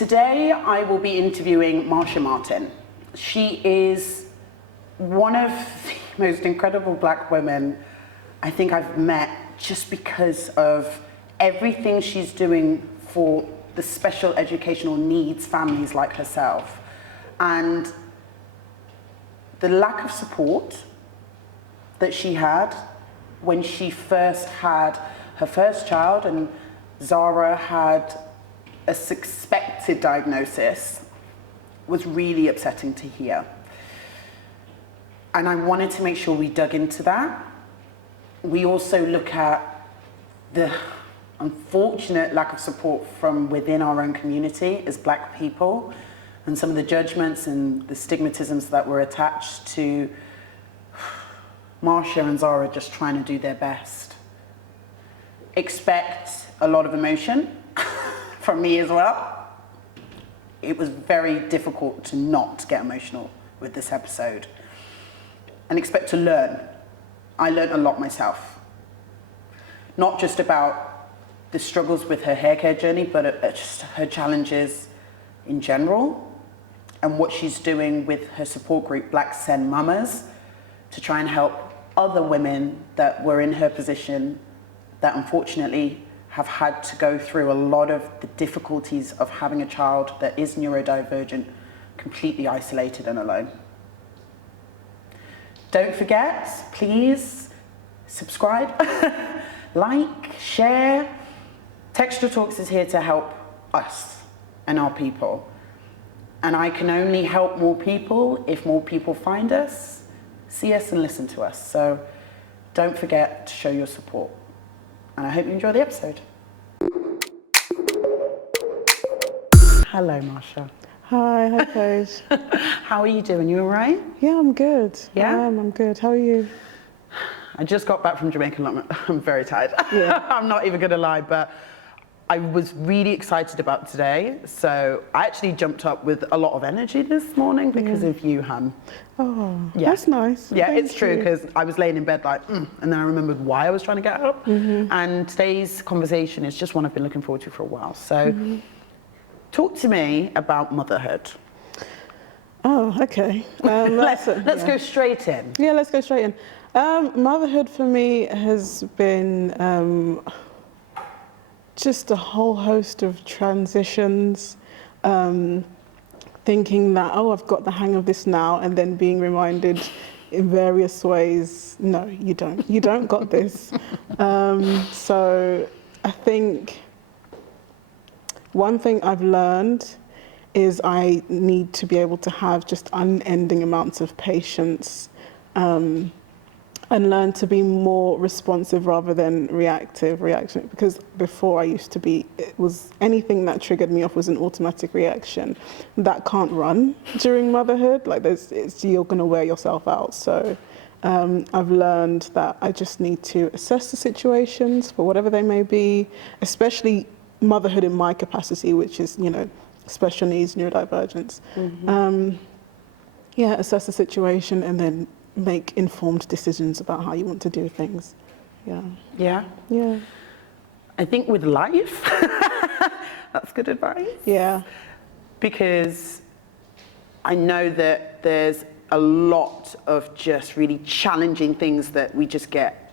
Today I will be interviewing Marsha Martin. She is one of the most incredible Black women I think I've met, just because of everything she's doing for the special educational needs families like herself. And the lack of support that she had when she first had her first child, and Zara had a suspected diagnosis, was really upsetting to hear. And I wanted to make sure we dug into that. We also look at the unfortunate lack of support from within our own community as Black people, and some of the judgments and the stigmatisms that were attached to Marsha and Zara just trying to do their best. Expect a lot of emotion from me as well. It was very difficult to not get emotional with this episode. And expect to learn. I learned a lot myself. Not just about the struggles with her hair care journey, but just her challenges in general, and what she's doing with her support group, Black SEN Mamas, to try and help other women that were in her position that unfortunately have had to go through a lot of the difficulties of having a child that is neurodivergent, completely isolated and alone. Don't forget, please subscribe, like, share. Texture Talks is here to help us and our people. And I can only help more people if more people find us, see us and listen to us. So don't forget to show your support. And I hope you enjoy the episode. Hello, Marsha. Hi Paige. How are you doing? You all right? Yeah, I'm good. Yeah? I'm good. How are you? I just got back from Jamaica. I'm very tired. Yeah. I'm not even gonna lie, but I was really excited about today. So I actually jumped up with a lot of energy this morning because of you, Han. Oh, Yeah. that's nice. Yeah, Thank it's true, you. because I was laying in bed like, and then I remembered why I was trying to get up. And today's conversation is just one I've been looking forward to for a while. So talk to me about motherhood. Oh, okay. Let's go straight in. Yeah, let's go straight in. Motherhood for me has been just a whole host of transitions, thinking that, oh, I've got the hang of this now, and then being reminded in various ways, no, you don't. You don't got this. So I think one thing I've learned is I need to be able to have just unending amounts of patience, and learn to be more responsive rather than reaction. Because before I used to be, it was anything that triggered me off was an automatic reaction. That can't run during motherhood. Like you're gonna wear yourself out. So I've learned that I just need to assess the situations for whatever they may be, especially motherhood in my capacity, which is, special needs, neurodivergence. Assess the situation and then make informed decisions about how you want to do things. Yeah. I think with life, that's good advice. Yeah. Because I know that there's a lot of just really challenging things that we just get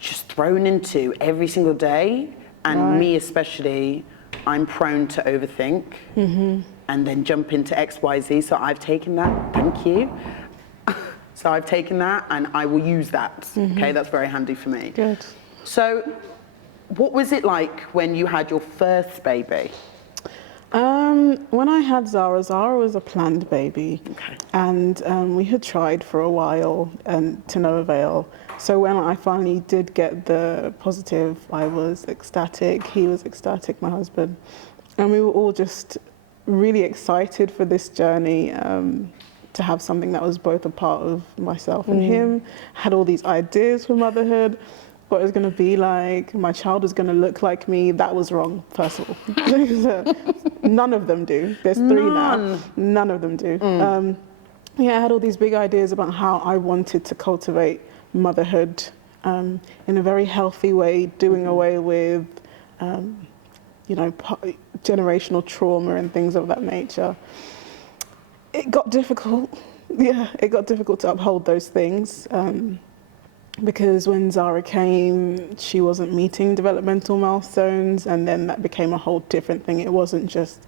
thrown into every single day. And me especially, I'm prone to overthink and then jump into X, Y, Z. So I've taken that, thank you. So I've taken that and I will use that. Okay, that's very handy for me. Good. So what was it like when you had your first baby? When I had Zara was a planned baby. Okay. And we had tried for a while and to no avail. So when I finally did get the positive, I was ecstatic. He was ecstatic, my husband. And we were all just really excited for this journey, to have something that was both a part of myself and him. Had all these ideas for motherhood, what it was going to be like. My child was going to look like me. That was wrong, first of all. None of them do. There's three now. None of them do. I had all these big ideas about how I wanted to cultivate motherhood in a very healthy way, doing away with generational trauma and things of that nature. It got difficult. Yeah, it got difficult to uphold those things. Because when Zara came, she wasn't meeting developmental milestones, and then that became a whole different thing. It wasn't just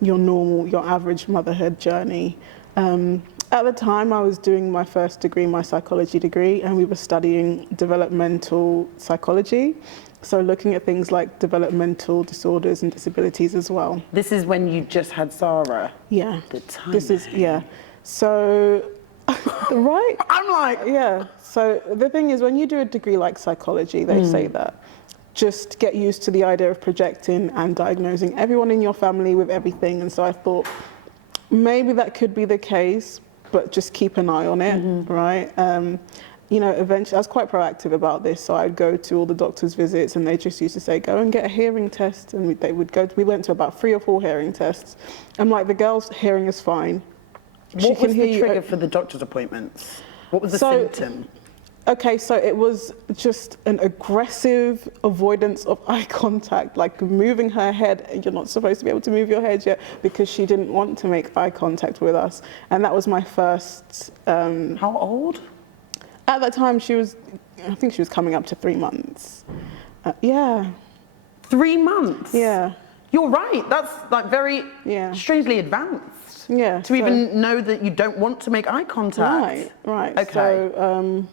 your average motherhood journey. At the time, I was doing my first degree, my psychology degree, and we were studying developmental psychology. So looking at things like developmental disorders and disabilities as well. This is when you just had Zara? Yeah. The time. This is, yeah. So, right? I'm like... Yeah. So the thing is, when you do a degree like psychology, they say that just get used to the idea of projecting and diagnosing everyone in your family with everything. And so I thought maybe that could be the case, but just keep an eye on it, right? Eventually I was quite proactive about this, so I'd go to all the doctor's visits, and they just used to say, go and get a hearing test, and we went to about 3 or 4 hearing tests. I'm like, the girl's hearing is fine. What was the trigger for the doctor's appointments? What was the symptom? Okay, so it was just an aggressive avoidance of eye contact, like moving her head. You're not supposed to be able to move your head yet, because she didn't want to make eye contact with us. And that was my first... How old? At that time, I think she was coming up to 3 months. Yeah. 3 months? Yeah. You're right, that's like very strangely advanced. Yeah. To even know that you don't want to make eye contact. Right. Okay. So,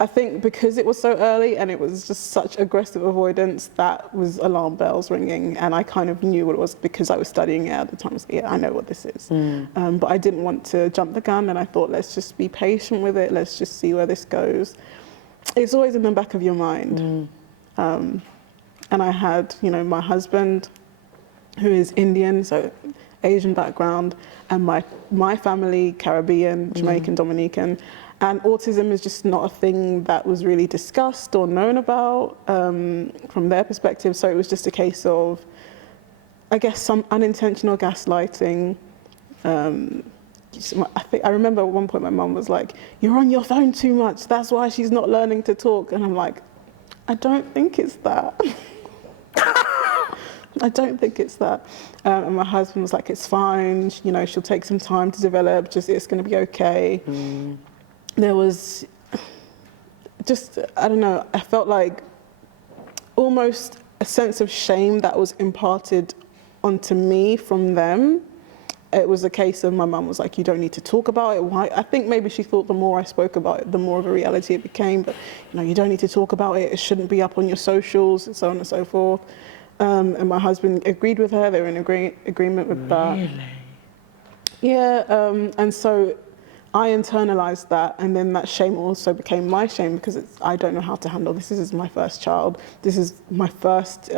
I think because it was so early and it was just such aggressive avoidance, that was alarm bells ringing, and I kind of knew what it was because I was studying it at the time. So, yeah, I know what this is. But I didn't want to jump the gun, and I thought, let's just be patient with it. Let's just see where this goes. It's always in the back of your mind. And I had, my husband, who is Indian, so Asian background, and my family, Caribbean, Jamaican, Dominican. And autism is just not a thing that was really discussed or known about from their perspective. So it was just a case of, I guess, some unintentional gaslighting. I remember at one point my mum was like, "You're on your phone too much. That's why she's not learning to talk." And I'm like, I don't think it's that. I don't think it's that. And my husband was like, "It's fine. She'll take some time to develop. It's going to be okay." There was just, I don't know, I felt like almost a sense of shame that was imparted onto me from them. It was a case of my mum was like, "You don't need to talk about it." Why? I think maybe she thought the more I spoke about it, the more of a reality it became. But, you don't need to talk about it. It shouldn't be up on your socials, and so on and so forth. And my husband agreed with her. They were in agreement with that. Really? Yeah, and so I internalized that, and then that shame also became my shame because I don't know how to handle this. This is my first child. This is my first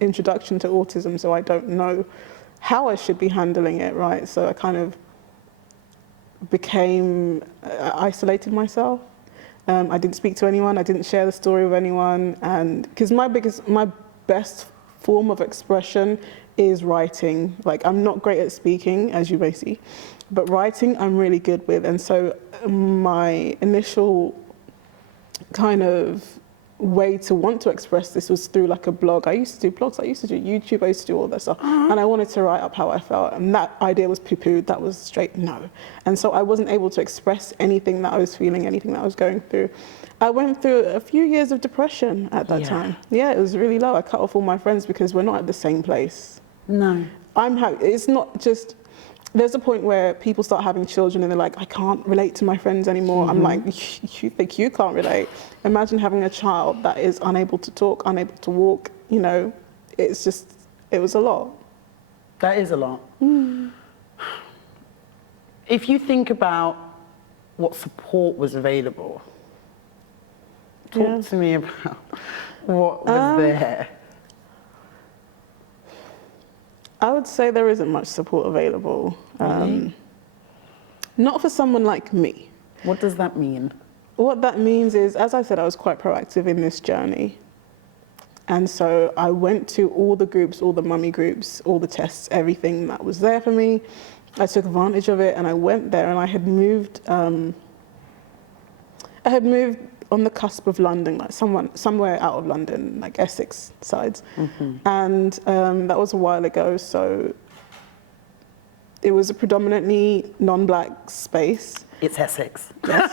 introduction to autism, so I don't know how I should be handling it, right? So I kind of isolated myself. I didn't speak to anyone. I didn't share the story with anyone, and because my best form of expression is writing. Like, I'm not great at speaking, as you may see, but writing I'm really good with. And so my initial kind of way to want to express this was through like a blog. I used to do blogs, I used to do YouTube, I used to do all that stuff. And I wanted to write up how I felt, and that idea was poo-pooed. That was straight no. And so I wasn't able to express anything that I was feeling, anything that I was going through. I went through a few years of depression at that time. Yeah, it was really low. I cut off all my friends because we're not at the same place. No. It's not just, there's a point where people start having children and they're like, I can't relate to my friends anymore. I'm like, you think you can't relate? Imagine having a child that is unable to talk, unable to walk, it's just, it was a lot. That is a lot. If you think about what support was available, talk to me about what was there. I would say there isn't much support available. Really? Not for someone like me. What does that mean? What that means is, as I said, I was quite proactive in this journey. And so I went to all the groups, all the mummy groups, all the tests, everything that was there for me. I took advantage of it and I went there, and I had moved on the cusp of London, like somewhere out of London, like Essex sides. And that was a while ago, so it was a predominantly non-black space. It's Essex. Yes.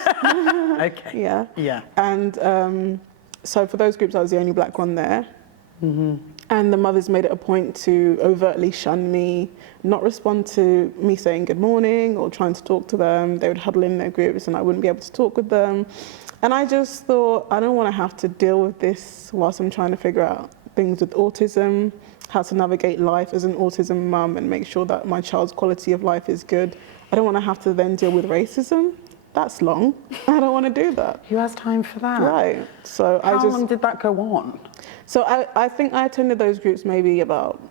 Okay. Yeah. Yeah. And so for those groups, I was the only black one there. And the mothers made it a point to overtly shun me, not respond to me saying good morning or trying to talk to them. They would huddle in their groups and I wouldn't be able to talk with them. And I just thought, I don't want to have to deal with this whilst I'm trying to figure out things with autism, how to navigate life as an autism mum and make sure that my child's quality of life is good. I don't want to have to then deal with racism. That's long. I don't want to do that. Who has time for that? Right. So How long did that go on? So I think I attended those groups maybe about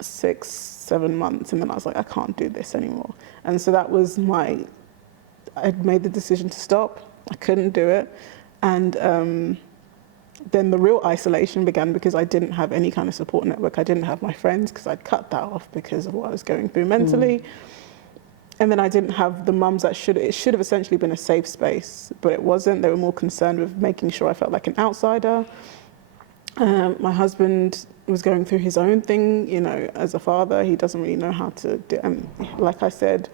6-7 months, and then I was like, I can't do this anymore. And so that was I'd made the decision to stop. I couldn't do it. And then the real isolation began because I didn't have any kind of support network. I didn't have my friends because I'd cut that off because of what I was going through mentally. And then I didn't have the mums that it should have essentially been a safe space, but it wasn't. They were more concerned with making sure I felt like an outsider. My husband was going through his own thing, you know, as a father. He doesn't really know how to do, and like I said,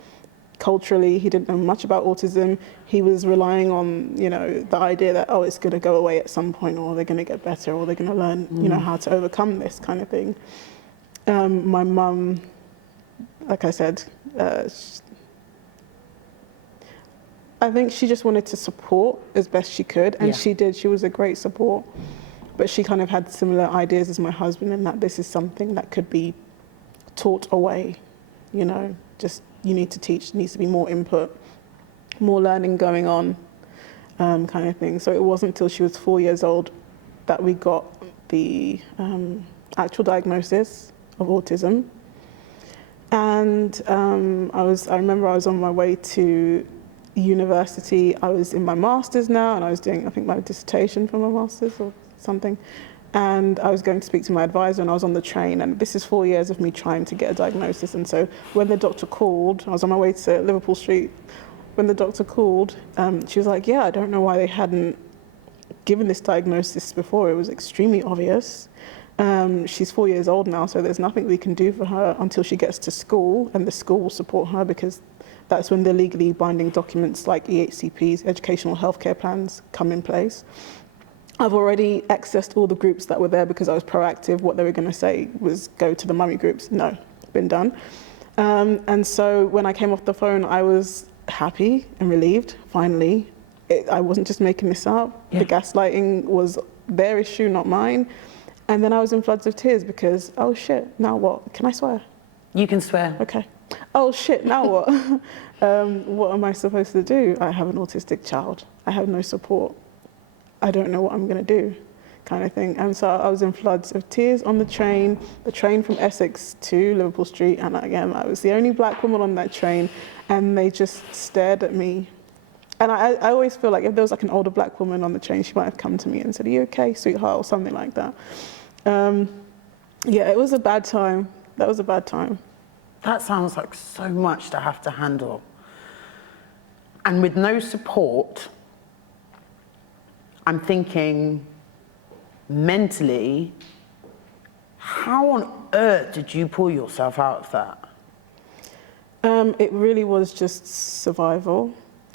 culturally, he didn't know much about autism. He was relying on, you know, the idea that, oh, it's going to go away at some point, or they're going to get better, or they're going to learn, you know, how to overcome this kind of thing. My mum, like I said, I think she just wanted to support as best she could, and she did. She was a great support. But she kind of had similar ideas as my husband in that this is something that could be taught away, you know, just you need to teach, needs to be more input, more learning going on, kind of thing. So it wasn't until she was 4 years old that we got the actual diagnosis of autism. And I remember I was on my way to university. I was in my master's now, and I was doing, I think, my dissertation for my master's or something. And I was going to speak to my advisor, and I was on the train, and this is 4 years of me trying to get a diagnosis. And so when the doctor called, I was on my way to Liverpool Street. When the doctor called, she was like, yeah, I don't know why they hadn't given this diagnosis before. It was extremely obvious. She's 4 years old now, so there's nothing we can do for her until she gets to school, and the school will support her because that's when the legally binding documents like EHCPs, educational healthcare plans, come in place. I've already accessed all the groups that were there because I was proactive. What they were going to say was go to the mummy groups. No, been done. And so when I came off the phone, I was happy and relieved, finally. I wasn't just making this up. The gaslighting was their issue, not mine. And then I was in floods of tears because, oh shit, now what? Can I swear? You can swear. Okay. Oh shit, now what? What am I supposed to do? I have an autistic child. I have no support. I don't know what I'm going to do, kind of thing. And so I was in floods of tears on the train from Essex to Liverpool Street. And again, I was the only black woman on that train, and they just stared at me. And I always feel like if there was like an older black woman on the train, she might have come to me and said, are you okay, sweetheart, or something like that. Yeah, it was a bad time. That was a bad time. That sounds like so much to have to handle. And with no support, I'm thinking mentally, how on earth did you pull yourself out of that? It really was just survival.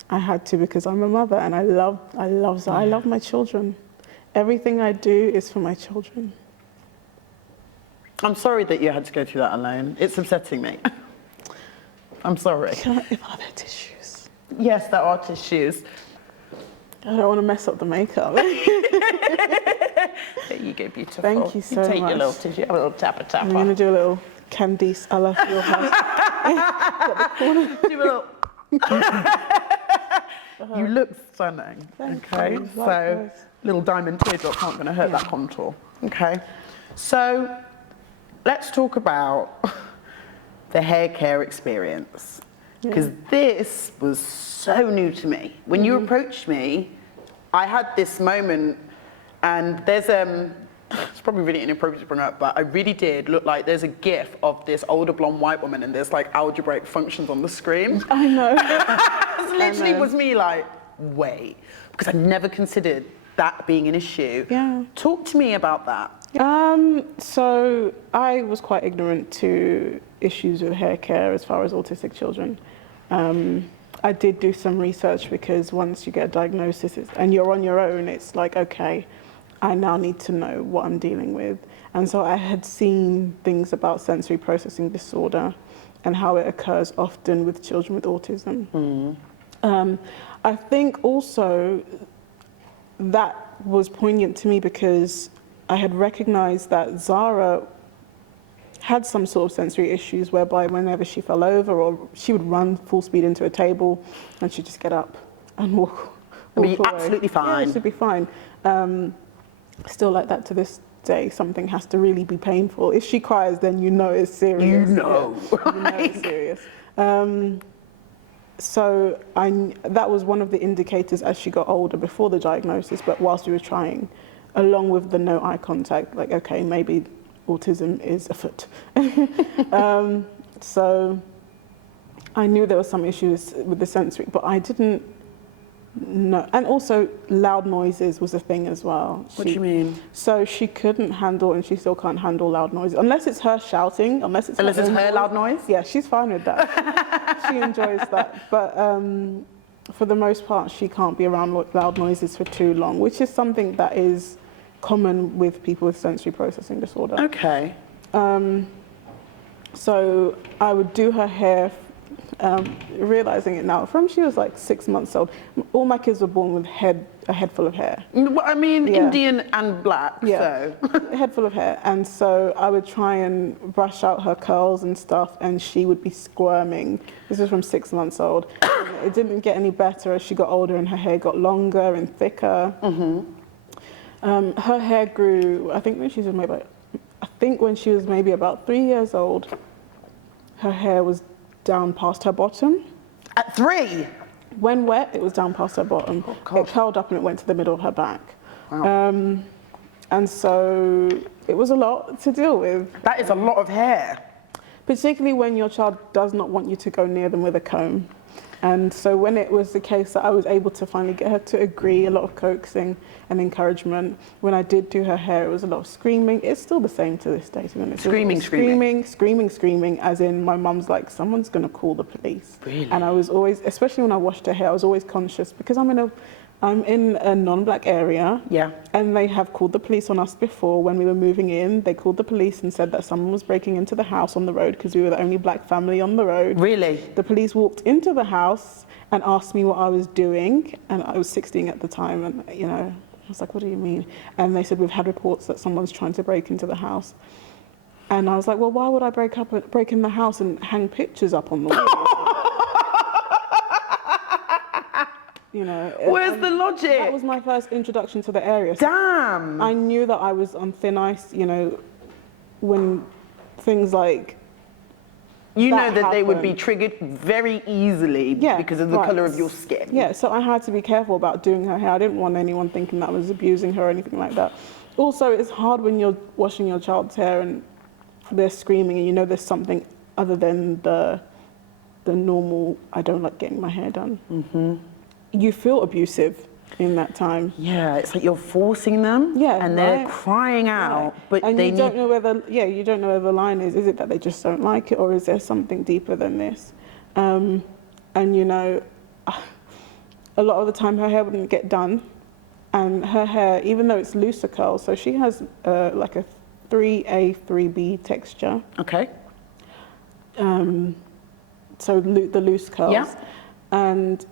I had to because I'm a mother and I love my children. Everything I do is for my children. I'm sorry that you had to go through that alone. It's upsetting me. I'm sorry. If are there tissues? Yes, there are tissues. I don't want to mess up the makeup. There you go, beautiful. Thank you so much. Take your little tissue, a little tapper. I'm going to do a little Candice a la your house. Do a little... You look stunning. Okay, so little diamond teardrops aren't going to hurt that contour. Okay, so let's talk about the hair care experience, because this was so new to me. When you approached me, I had this moment, and there's it's probably really inappropriate to bring up, but I really did look like there's a gif of this older blonde white woman, and there's like algebraic functions on the screen. I know. It literally was me like, wait. because I've never considered that being an issue. Yeah. Talk to me about that. So I was quite ignorant to issues with hair care as far as autistic children. I did do some research because once you get a diagnosis and you're on your own, it's like, okay, I now need to know what I'm dealing with. And so I had seen things about sensory processing disorder and how it occurs often with children with autism. I think also that was poignant to me because I had recognized that Zara had some sort of sensory issues whereby whenever she fell over or she would run full speed into a table and she'd just get up and walk Be away. absolutely fine. Yeah, she'd be fine. Still like that to this day. Something has to really be painful. If she cries, then you know it's serious. You know. Yeah, you know it's serious. So that was one of the indicators as she got older, before the diagnosis, but whilst we were trying, along with the no eye contact, like, okay, maybe autism is afoot. So I knew there were some issues with the sensory, but I didn't know. And also loud noises was a thing as well. What do you mean? So she couldn't handle, and she still can't handle loud noises, unless it's her shouting, unless it's her loud noise? Yeah, she's fine with that. She enjoys that. But for the most part, she can't be around loud noises for too long, which is something that is common with people with sensory processing disorder. Okay. So I would do her hair, realizing it now, from she was like 6 months old. All my kids were born with a head full of hair. Well, I mean, Yeah. Indian and black, Yeah, so. a head full of hair. And so I would try and brush out her curls and stuff, and she would be squirming. This was from 6 months old. And it didn't get any better as she got older and her hair got longer and thicker. Her hair grew, I think when she was maybe about 3 years old, her hair was down past her bottom. At 3? When wet, it was down past her bottom. Oh, God. It curled up and it went to the middle of her back. Wow. And so it was a lot to deal with. That is a lot of hair. Particularly when your child does not want you to go near them with a comb. And so when it was the case that I was able to finally get her to agree, a lot of coaxing and encouragement. When I did do her hair, it was a lot of screaming. It's still the same to this day, to be honest. Screaming, as in my mum's like, someone's gonna call the police. Really? And I was always, especially when I washed her hair, I was always conscious because I'm in a non-black area. Yeah. And they have called the police on us before. When we were moving in, they called the police and said that someone was breaking into the house on the road because we were the only black family on the road. Really? The police walked into the house and asked me what I was doing. And I was 16 at the time. And, I was like, what do you mean? And they said, we've had reports that someone's trying to break into the house. And I was like, well, why would I break in the house and hang pictures up on the wall? Where's the logic? That was my first introduction to the area. So Damn. I knew that I was on thin ice, when things like that they would be triggered very easily because of the colour of your skin. Yeah, so I had to be careful about doing her hair. I didn't want anyone thinking that I was abusing her or anything like that. Also, it's hard when you're washing your child's hair and they're screaming and there's something other than the normal, I don't like getting my hair done. Mm-hmm. You feel abusive in that time. Yeah, it's like you're forcing them, and they're crying out, but and they you don't know where the line is. Is it that they just don't like it, or is there something deeper than this? And a lot of the time her hair wouldn't get done, and her hair, even though it's looser curls, so she has like a 3A, 3B texture. Okay. So the loose curls. Yeah. And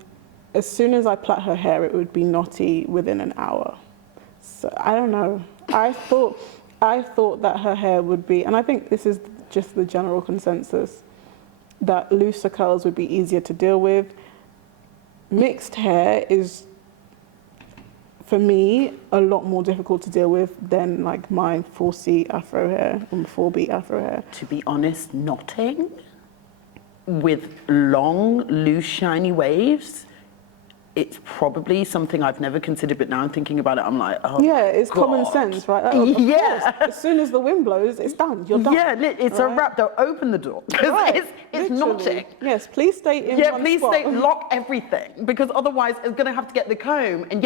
as soon as I plait her hair, it would be knotty within an hour. So I don't know. I thought that her hair would be, and I think this is just the general consensus, that looser curls would be easier to deal with. Mixed hair is, for me, a lot more difficult to deal with than like my 4C afro hair and 4B afro hair. To be honest, knotting with long, loose, shiny waves it's probably something I've never considered, but now I'm thinking about it, I'm like, oh Yeah, it's God. common sense, right? Of Yeah. course. As soon as the wind blows, it's done. You're done. Yeah, it's a wrap. They'll open the door because Right. it's Literally. knotting. Yes, please stay in Yeah, one please spot. lock everything, because otherwise it's going to have to get the comb. And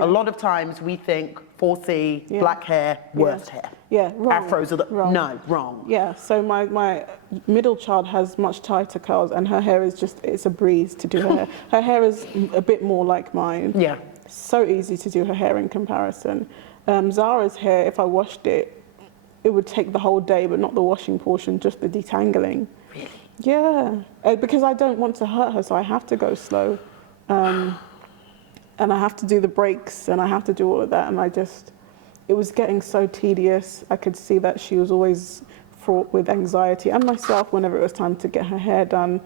a lot of times we think 4C, black hair, worst hair. Yeah, wrong. Afros are wrong. Yeah, so my middle child has much tighter curls, and her hair is it's a breeze to do her hair. Her hair is a bit more like mine. Yeah. So easy to do her hair in comparison. Zara's hair, if I washed it, it would take the whole day, but not the washing portion, just the detangling. Really? Yeah, because I don't want to hurt her, so I have to go slow. And I have to do the breaks, and I have to do all of that, and it was getting so tedious. I could see that she was always fraught with anxiety, and myself, whenever it was time to get her hair done.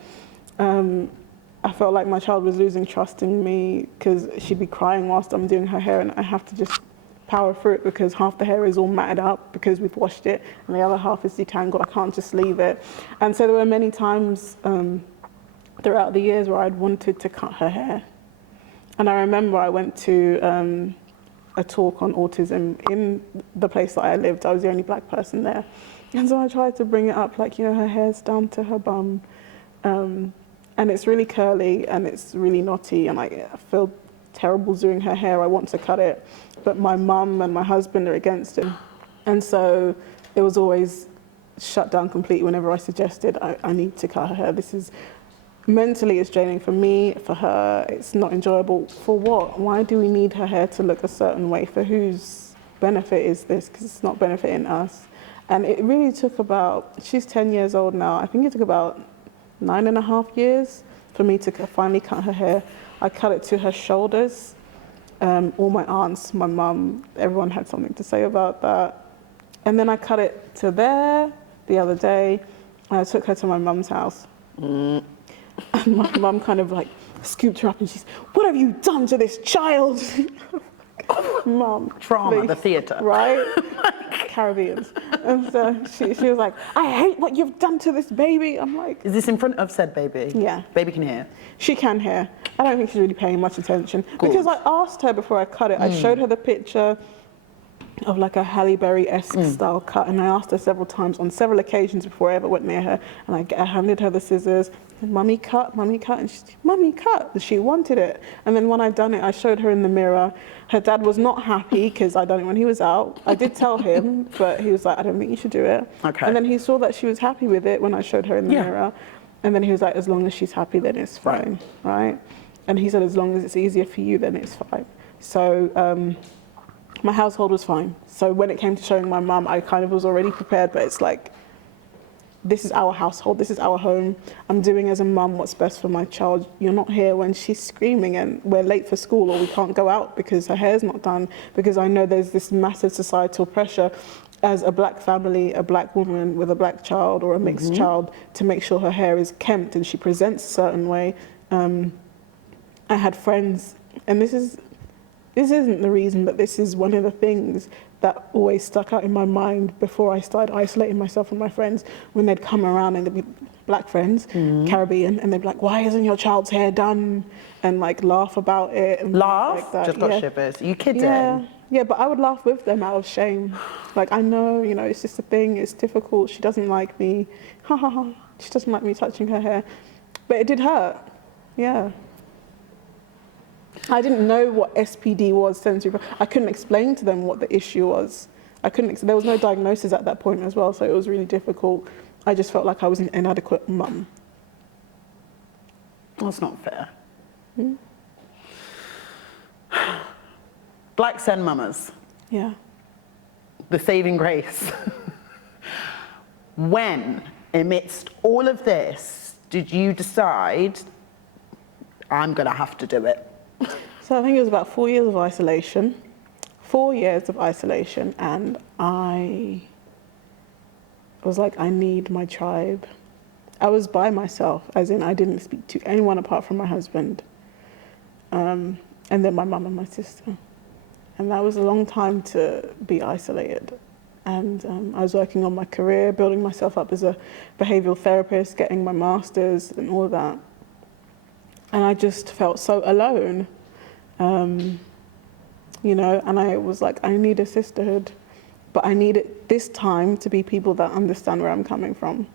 I felt like my child was losing trust in me because she'd be crying whilst I'm doing her hair, and I have to just power through it because half the hair is all matted up because we've washed it, and the other half is detangled. I can't just leave it. And so there were many times throughout the years where I'd wanted to cut her hair. And I remember I went to a talk on autism in the place that I lived. I was the only black person there. And so I tried to bring it up, like, her hair's down to her bum. And it's really curly and it's really knotty, and I feel terrible doing her hair. I want to cut it. But my mum and my husband are against it. And so it was always shut down completely whenever I suggested I need to cut her hair. This is mentally, it's draining for me, for her. It's not enjoyable. For what? Why do we need her hair to look a certain way? For whose benefit is this? Because it's not benefiting us. And it really took she's 10 years old now. I think it took about 9.5 years for me to finally cut her hair. I cut it to her shoulders. All my aunts, my mum, everyone had something to say about that. And then I cut it to there the other day. I took her to my mum's house. And my mum kind of like scooped her up and she's, "What have you done to this child?" Mum. Trauma, please. the theatre. Right? Caribbeans. And so she was like, "I hate what you've done to this baby." I'm like... Is this in front of said baby? Yeah. Baby can hear? She can hear. I don't think she's really paying much attention. Good. Because I asked her before I cut it, I showed her the picture of like a Halle Berry-esque style cut, and I asked her several times on several occasions before I ever went near her, and I handed her the scissors, and "Mummy cut," and she's, "Mummy cut," and she wanted it. And then when I'd done it, I showed her in the mirror. Her dad was not happy because I done it when he was out. I did tell him, but he was like, "I don't think you should do it." Okay. And then he saw that she was happy with it when I showed her in the mirror, and then he was like, "As long as she's happy, then it's fine." Right? And he said, "As long as it's easier for you, then it's fine." So my household was fine. So when it came to showing my mum, I kind of was already prepared, but it's like, this is our household, this is our home. I'm doing as a mum what's best for my child. You're not here when she's screaming and we're late for school or we can't go out because her hair's not done, because I know there's this massive societal pressure as a black family, a black woman with a black child or a mixed child, to make sure her hair is kempt and she presents a certain way. I had friends, and this isn't the reason, but this is one of the things that always stuck out in my mind before I started isolating myself from my friends, when they'd come around and they'd be black friends, Caribbean, and they'd be like, "Why isn't your child's hair done?" And like laugh about it. And laugh? like that. Just got shivers. Are you kidding? Yeah, but I would laugh with them out of shame. Like, I know, it's just a thing, it's difficult, she doesn't like me. Ha ha ha, she doesn't like me touching her hair. But it did hurt, yeah. I didn't know what SPD was, sensory. I couldn't explain to them what the issue was. There was no diagnosis at that point as well, so it was really difficult. I just felt like I was an inadequate mum. That's not fair. Black SEN Mamas. Yeah. The saving grace. When, amidst all of this, did you decide, I'm going to have to do it? So I think it was about 4 years of isolation. 4 years of isolation, and I was like, I need my tribe. I was by myself, as in I didn't speak to anyone apart from my husband, and then my mum and my sister. And that was a long time to be isolated. And I was working on my career, building myself up as a behavioural therapist, getting my master's and all of that. And I just felt so alone, you know, and I was like, I need a sisterhood, but I need it this time to be people that understand where I'm coming from.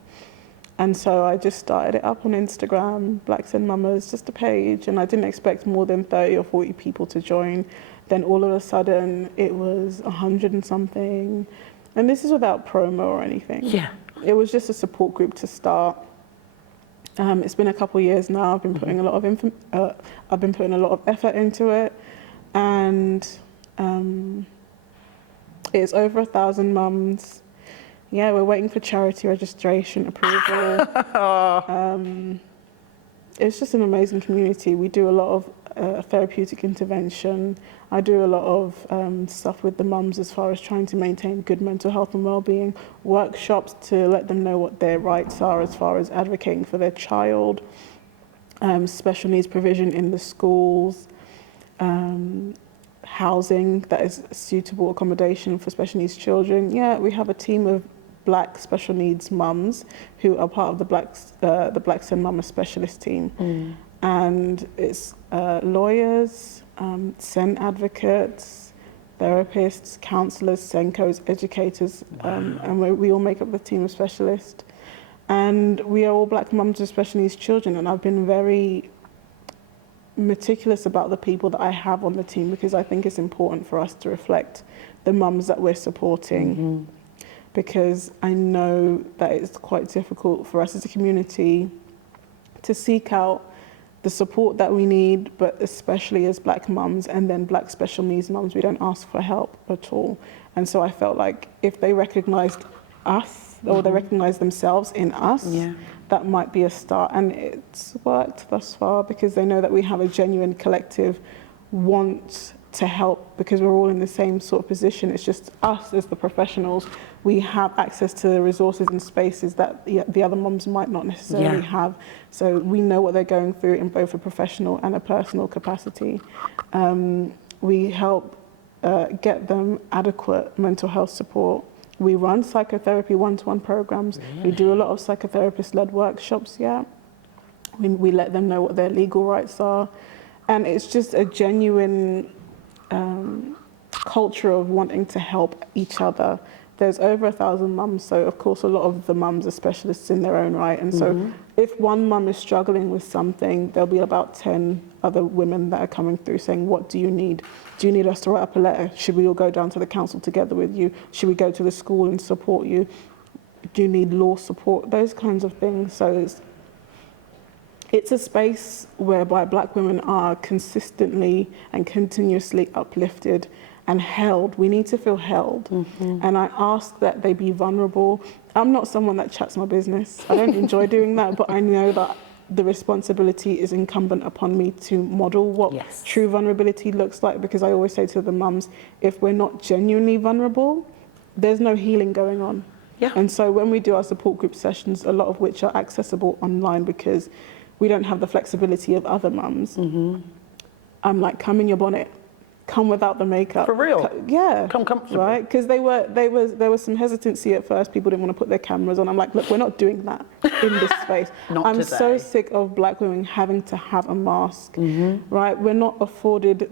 And so I just started it up on Instagram, Black SEN Mamas, just a page, and I didn't expect more than 30 or 40 people to join. Then all of a sudden it was 100 and something. And this is without promo or anything. Yeah. It was just a support group to start. It's been a couple of years now. I've been putting a lot of effort into it, and it's over 1,000 mums. Yeah, we're waiting for charity registration approval. It's just an amazing community. We do a lot of therapeutic intervention. I do a lot of stuff with the mums as far as trying to maintain good mental health and well-being, workshops to let them know what their rights are as far as advocating for their child, special needs provision in the schools, housing that is suitable accommodation for special needs children. Yeah, we have a team of Black special needs mums who are part of the Black SEN Mama specialist team. And it's lawyers, SEN advocates, therapists, counsellors, SENCOs, educators, and we all make up the team of specialists. And we are all Black mums with special needs children, and I've been very meticulous about the people that I have on the team because I think it's important for us to reflect the mums that we're supporting. Because I know that it's quite difficult for us as a community to seek out the support that we need, but especially as Black mums and then Black special needs mums, we don't ask for help at all. And so I felt like if they recognised us or they recognised themselves in us, that might be a start. And it's worked thus far because they know that we have a genuine collective want to help because we're all in the same sort of position. It's just us as the professionals. We have access to resources and spaces that the other mums might not necessarily have. So we know what they're going through in both a professional and a personal capacity. We help get them adequate mental health support. We run psychotherapy one-to-one programs. We do a lot of psychotherapist-led workshops, we let them know what their legal rights are. And it's just a genuine culture of wanting to help each other. There's over 1,000 mums, so of course a lot of the mums are specialists in their own right. And so if one mum is struggling with something, there'll be about 10 other women that are coming through saying, what do you need? Do you need us to write up a letter? Should we all go down to the council together with you? Should we go to the school and support you? Do you need law support? Those kinds of things. So it's a space whereby Black women are consistently and continuously uplifted and held. We need to feel held. And I ask that they be vulnerable. I'm not someone that chats my business. I don't enjoy doing that, but I know that the responsibility is incumbent upon me to model what true vulnerability looks like, because I always say to the mums, if we're not genuinely vulnerable, there's no healing going on. And so when we do our support group sessions, a lot of which are accessible online because we don't have the flexibility of other mums, I'm like, come in your bonnet. Come without the makeup. For real? Come comfortable. Right? Because there was some hesitancy at first. People didn't want to put their cameras on. I'm like, look, we're not doing that in this space. I'm today. So sick of Black women having to have a mask, right? We're not afforded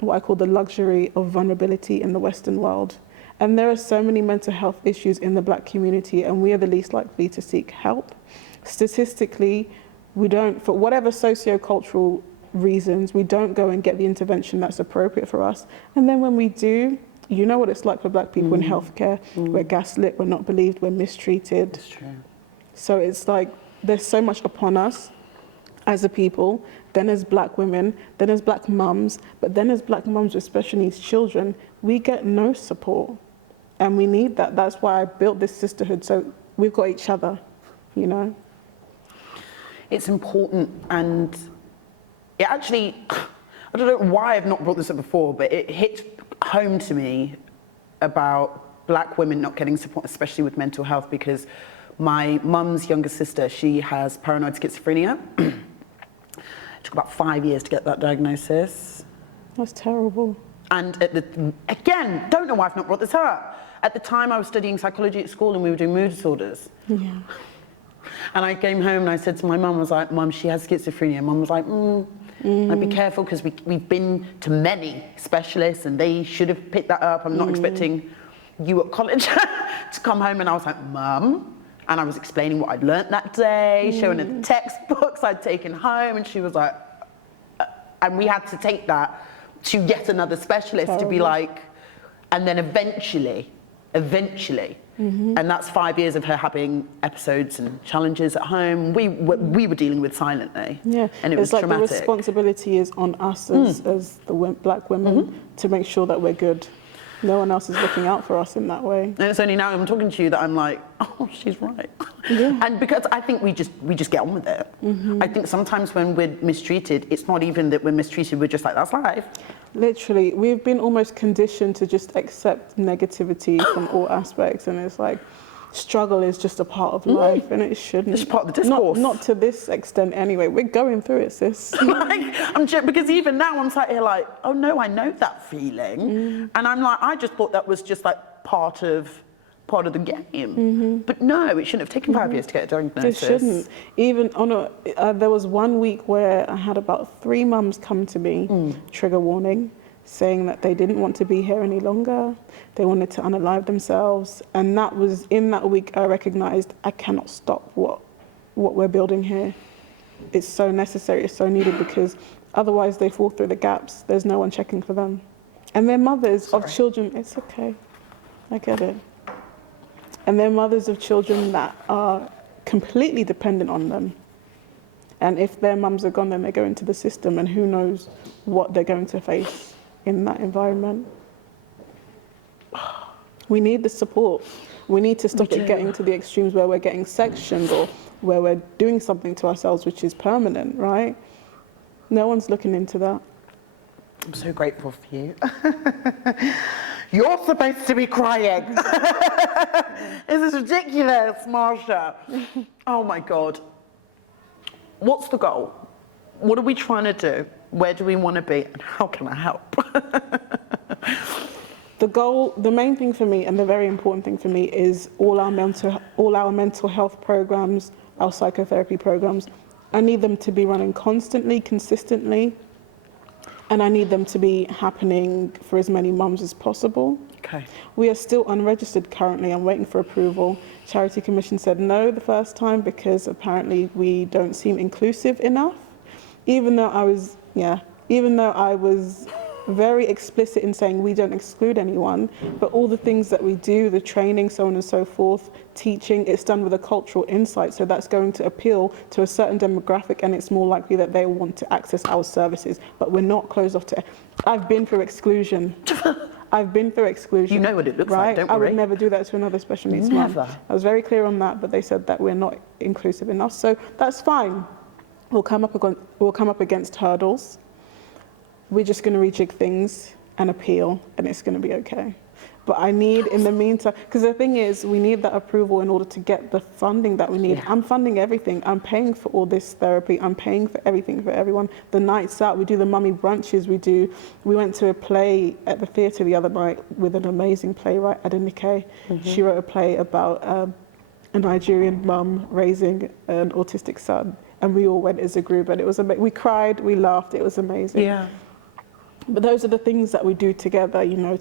what I call the luxury of vulnerability in the Western world. And there are so many mental health issues in the Black community, and we are the least likely to seek help. Statistically, we don't, for whatever socio-cultural reasons, we don't go and get the intervention that's appropriate for us. And then when we do, you know what it's like for Black people in healthcare. We're gaslit, we're not believed, we're mistreated. That's true. So it's like there's so much upon us as a people, then as Black women, then as Black mums, but then as Black mums with special needs children, we get no support. And we need that. That's why I built this sisterhood, so we've got each other, you know? It's important, and it actually, I don't know why I've not brought this up before, but it hit home to me about Black women not getting support, especially with mental health, because my mum's younger sister, she has paranoid schizophrenia. It took about 5 years to get that diagnosis. That's terrible. And again, don't know why I've not brought this up. At the time I was studying psychology at school and we were doing mood disorders. And I came home and I said to my mum, I was like, Mum, she has schizophrenia. Mum was like, I'd be careful because we've been to many specialists and they should have picked that up. I'm not expecting you at college to come home. And I was like, Mum, and I was explaining what I'd learnt that day, showing her the textbooks I'd taken home, and she was like, and we had to take that to yet another specialist to be like, and then eventually, and that's 5 years of her having episodes and challenges at home. We were dealing with silently, and it was like traumatic. The responsibility is on us as the black women to make sure that we're good. No one else is looking out for us in that way. And it's only now I'm talking to you that I'm like, oh, she's right. And because I think we just get on with it. I think sometimes when we're mistreated, it's not even that we're mistreated, we're just like, that's life. Literally, we've been almost conditioned to just accept negativity from all aspects, and it's like, struggle is just a part of life, and it shouldn't. It's part of the discourse. Not to this extent anyway. We're going through it, sis. Because even now I'm sat here like, oh no, I know that feeling. And I'm like, I just thought that was just like part of the game. But no, it shouldn't have taken 5 years to get a diagnosis. It shouldn't. Even there was 1 week where I had about 3 mums come to me, trigger warning, saying that they didn't want to be here any longer. They wanted to unalive themselves. And that was, in that week, I recognized I cannot stop what we're building here. It's so necessary, it's so needed, because otherwise they fall through the gaps. There's no one checking for them. And they're mothers of children. It's okay, I get it. And they're mothers of children that are completely dependent on them. And if their mums are gone, then they go into the system, and who knows what they're going to face in that environment. We need the support. We need to stop it getting to the extremes where we're getting sectioned or where we're doing something to ourselves which is permanent, right? No one's looking into that. I'm so grateful for you. You're supposed to be crying. This is ridiculous, Marsha. Oh my God. What's the goal? What are we trying to do? Where do we want to be? And how can I help? The goal, the main thing for me, and the very important thing for me, is all our mental health programs, our psychotherapy programs. I need them to be running constantly, consistently, and I need them to be happening for as many mums as possible. Okay. We are still unregistered currently. I'm waiting for approval. Charity Commission said no the first time because apparently we don't seem inclusive enough. Even though I was very explicit in saying we don't exclude anyone, but all the things that we do, the training, so on and so forth, teaching, it's done with a cultural insight, so that's going to appeal to a certain demographic, and it's more likely that they want to access our services, but we're not closed off to. I've been through exclusion. You know what it looks right? like, don't worry. I would never do that to another special needs mum. I was very clear on that, but they said that we're not inclusive enough, so that's fine. We'll come up against hurdles. We're just going to rejig things and appeal, and it's going to be okay. But I need, in the meantime, because the thing is, we need that approval in order to get the funding that we need. Yeah. I'm funding everything. I'm paying for all this therapy. I'm paying for everything for everyone. The nights out, we do the mummy brunches. We went to a play at the theatre the other night with an amazing playwright, Adenike. She wrote a play about a Nigerian mum raising an autistic son, and we all went as a group, and it was amazing. We cried, we laughed. It was amazing. Yeah. But those are the things that we do together, you know,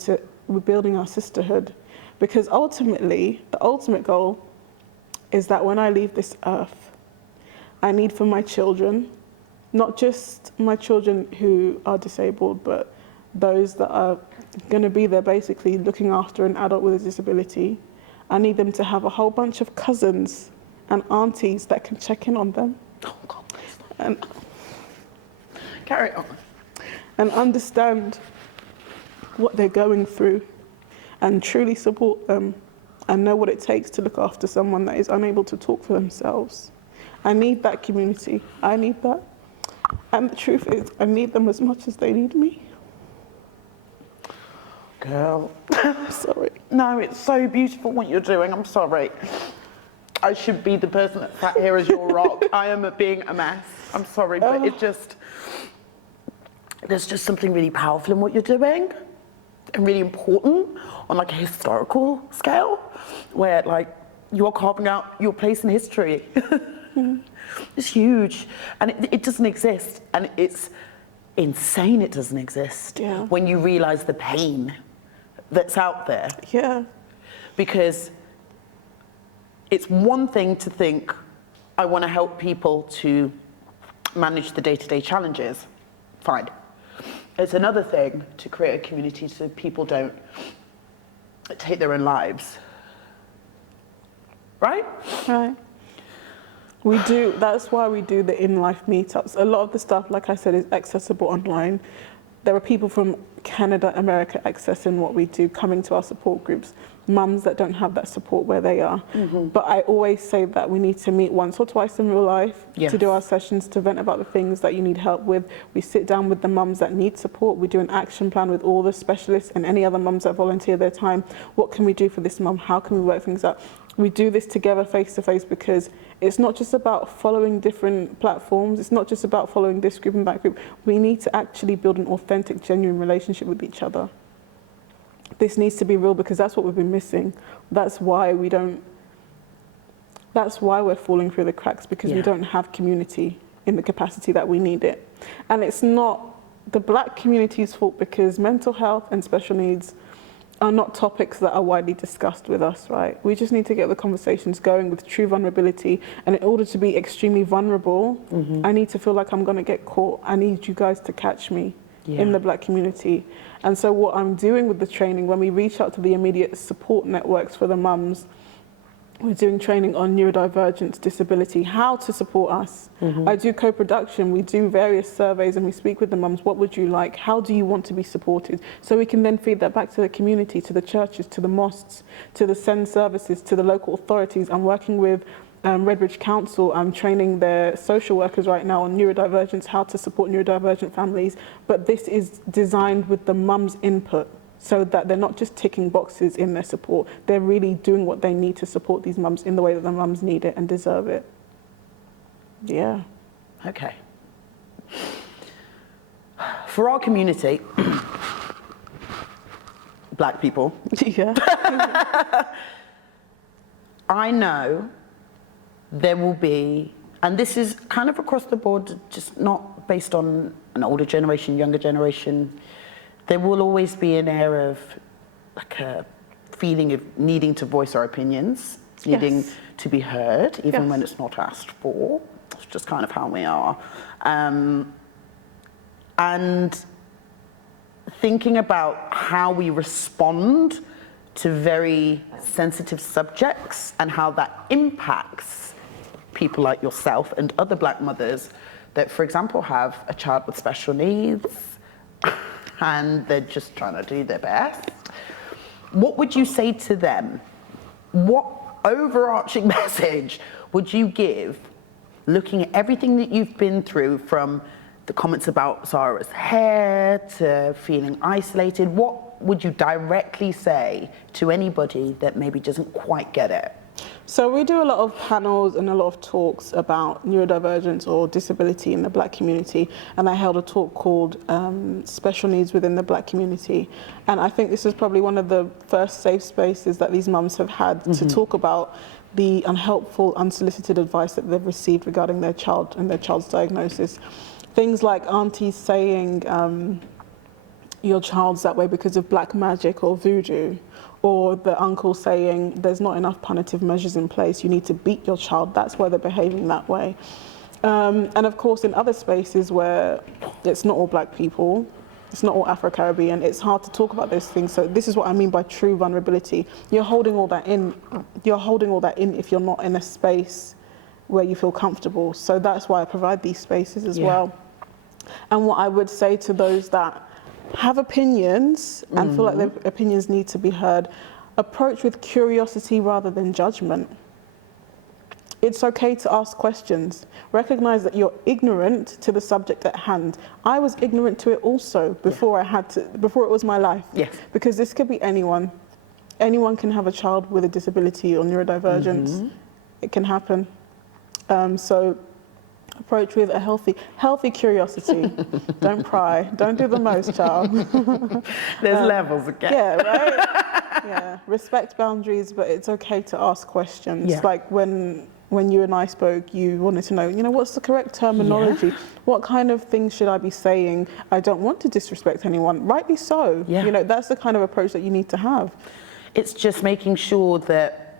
we're building our sisterhood. Because ultimately, the ultimate goal is that when I leave this earth, I need for my children, not just my children who are disabled, but those that are going to be there basically looking after an adult with a disability. I need them to have a whole bunch of cousins and aunties that can check in on them. Oh, God. And carry on. And understand what they're going through and truly support them and know what it takes to look after someone that is unable to talk for themselves. I need that community. I need that. And the truth is, I need them as much as they need me. Girl. I'm sorry. No, it's so beautiful what you're doing. I'm sorry. I should be the person that sat here as your rock. I am being a mess. I'm sorry, but there's just something really powerful in what you're doing and really important on like a historical scale where like you're carving out your place in history. It's huge, and it doesn't exist, and it's insane it doesn't exist when you realize the pain that's out there. Yeah. Because it's one thing to think, I want to help people to manage the day-to-day challenges. Fine. It's another thing to create a community so people don't take their own lives. Right? Right. We do, that's why we do the in-life meetups. A lot of the stuff, like I said, is accessible online. There are people from Canada, America accessing what we do, coming to our support groups, mums that don't have that support where they are. But I always say that we need to meet once or twice in real life to do our sessions, to vent about the things that you need help with. We sit down with the mums that need support. We do an action plan with all the specialists and any other mums that volunteer their time. What can we do for this mum? How can we work things out? We do this together face to face because it's not just about following different platforms. It's not just about following this group and that group. We need to actually build an authentic, genuine relationship with each other. This needs to be real because that's what we've been missing. That's why we're falling through the cracks, because we don't have community in the capacity that we need it. And it's not the Black community's fault, because mental health and special needs are not topics that are widely discussed with us, right? We just need to get the conversations going with true vulnerability. And in order to be extremely vulnerable, I need to feel like I'm gonna get caught. I need you guys to catch me in the Black community. And so what I'm doing with the training, when we reach out to the immediate support networks for the mums, we're doing training on neurodivergent disability, how to support us. I do co-production, we do various surveys, and we speak with the mums. What would you like? How do you want to be supported? So we can then feed that back to the community, to the churches, to the mosques, to the SEN services, to the local authorities. I'm working with Redbridge Council. I'm training their social workers right now on neurodivergence, how to support neurodivergent families. But this is designed with the mums' input, so that they're not just ticking boxes in their support. They're really doing what they need to support these mums in the way that the mums need it and deserve it. Yeah. Okay. For our community, Black people, I know there will be, and this is kind of across the board, just not based on an older generation, younger generation, there will always be an air of like a feeling of needing to voice our opinions, needing to be heard, even when it's not asked for. It's just kind of how we are. And thinking about how we respond to very sensitive subjects and how that impacts people like yourself and other Black mothers that, for example, have a child with special needs, and they're just trying to do their best. What would you say to them? What overarching message would you give, looking at everything that you've been through, from the comments about Zara's hair to feeling isolated? What would you directly say to anybody that maybe doesn't quite get it? So we do a lot of panels and a lot of talks about neurodivergence or disability in the Black community, and I held a talk called Special Needs Within the Black Community, and I think this is probably one of the first safe spaces that these mums have had to talk about the unhelpful, unsolicited advice that they've received regarding their child and their child's diagnosis. Things like aunties saying your child's that way because of black magic or voodoo, or the uncle saying there's not enough punitive measures in place, you need to beat your child, that's why they're behaving that way. And of course in other spaces where it's not all Black people, it's not all Afro-Caribbean, it's hard to talk about those things. So this is what I mean by true vulnerability. You're holding all that in. You're holding all that in if you're not in a space where you feel comfortable. So that's why I provide these spaces as well. And what I would say to those that have opinions and feel like their opinions need to be heard, approach with curiosity rather than judgment. It's okay to ask questions. Recognize that you're ignorant to the subject at hand. I was ignorant to it also before before it was my life. Yes. Because this could be anyone. Anyone can have a child with a disability or neurodivergence. It can happen. So approach with a healthy curiosity. Don't pry. Don't do the most, child. There's levels again. Yeah, right? Yeah. Respect boundaries, but it's okay to ask questions. Yeah. Like when when you and I spoke, you wanted to know, what's the correct terminology? What kind of things should I be saying? I don't want to disrespect anyone. Rightly so. Yeah. That's the kind of approach that you need to have. It's just making sure that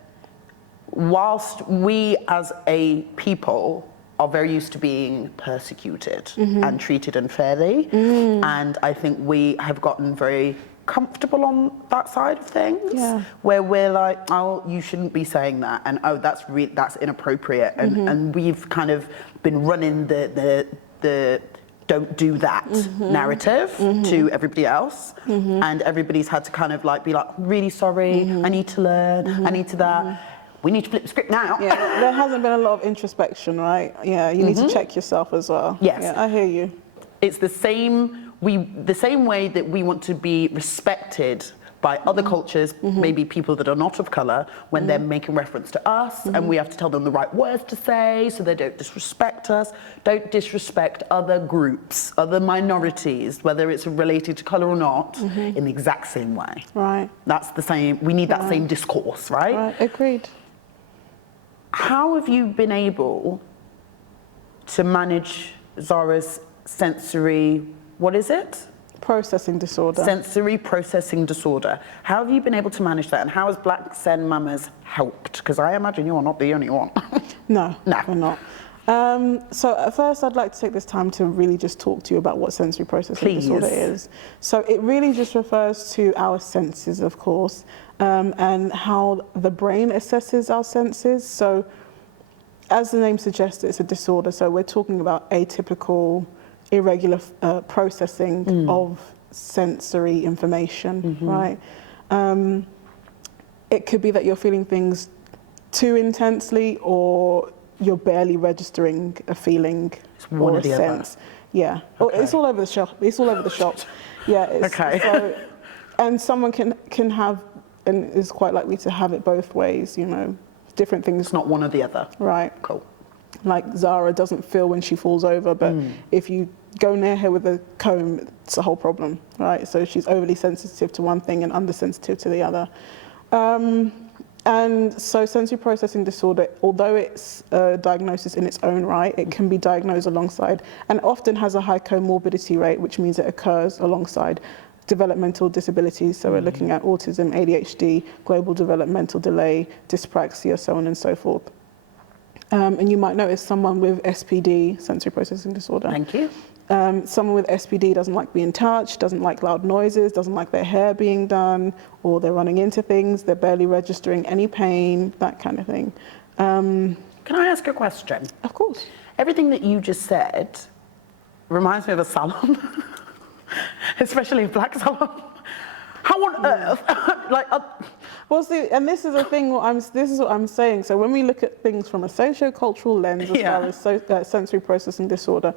whilst we as a people are very used to being persecuted and treated unfairly, and I think we have gotten very comfortable on that side of things, where we're like, oh, you shouldn't be saying that, and oh, that's inappropriate, and we've kind of been running the don't do that narrative to everybody else, and everybody's had to kind of like be like, really sorry, I need to learn, I need to that. We need to flip the script now. Yeah, there hasn't been a lot of introspection, right? Yeah, you need to check yourself as well. Yes. Yeah, I hear you. It's the same way that we want to be respected by other cultures, maybe people that are not of colour, when they're making reference to us, and we have to tell them the right words to say so they don't disrespect us. Don't disrespect other groups, other minorities, whether it's related to colour or not, in the exact same way. Right. That's the same, we need that same discourse, right? Right, agreed. How have you been able to manage Zara's sensory, what is it? Processing disorder. Sensory processing disorder. How have you been able to manage that, and how has Black SEN Mamas helped? Because I imagine you're not the only one. No, we're not. So at first I'd like to take this time to really just talk to you about what sensory processing disorder is. So it really just refers to our senses, of course, and how the brain assesses our senses. So as the name suggests, it's a disorder. So we're talking about atypical, irregular processing of sensory information, right? It could be that you're feeling things too intensely, or you're barely registering a feeling or a sense. Yeah, it's all over the shop. It's all over the shop. Yeah. So, and someone can have, and is quite likely to have it both ways. Different things. It's not one or the other. Right. Cool. Like Zara doesn't feel when she falls over, but if you go near her with a comb, it's a whole problem, right? So she's overly sensitive to one thing and undersensitive to the other. And so sensory processing disorder, although it's a diagnosis in its own right, it can be diagnosed alongside, and often has a high comorbidity rate, which means it occurs alongside developmental disabilities. So we're looking at autism, ADHD, global developmental delay, dyspraxia, so on and so forth. And you might notice someone with SPD, sensory processing disorder. Thank you. Someone with SPD doesn't like being touched, doesn't like loud noises, doesn't like their hair being done, or they're running into things, they're barely registering any pain, that kind of thing. Can I ask a question? Of course. Everything that you just said reminds me of a salon, especially a black salon. How on earth? Well, see, and this is the thing. This is what I'm saying. So when we look at things from a socio-cultural lens, as far as sensory processing disorder,